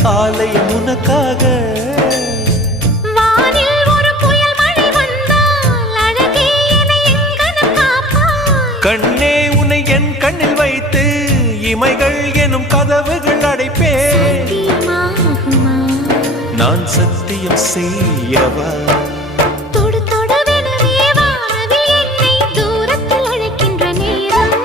ஆலயம் உனக்காக. வானில் ஒரு புயல் மழை வந்தால் அழகே என்னை எங்கனம் காப்பாய். கண்ணே உன்னை என் கண்ணில் வைத்து இமைகள் எனும் கதவுகள் அடைப்பேன். சத்தியமாகுமா? நான் சத்தியம் செய்யவா? தொடு தொடுவெனவே வானவில் என்னை தூரத்தில் அழைக்கின்ற நேரம்.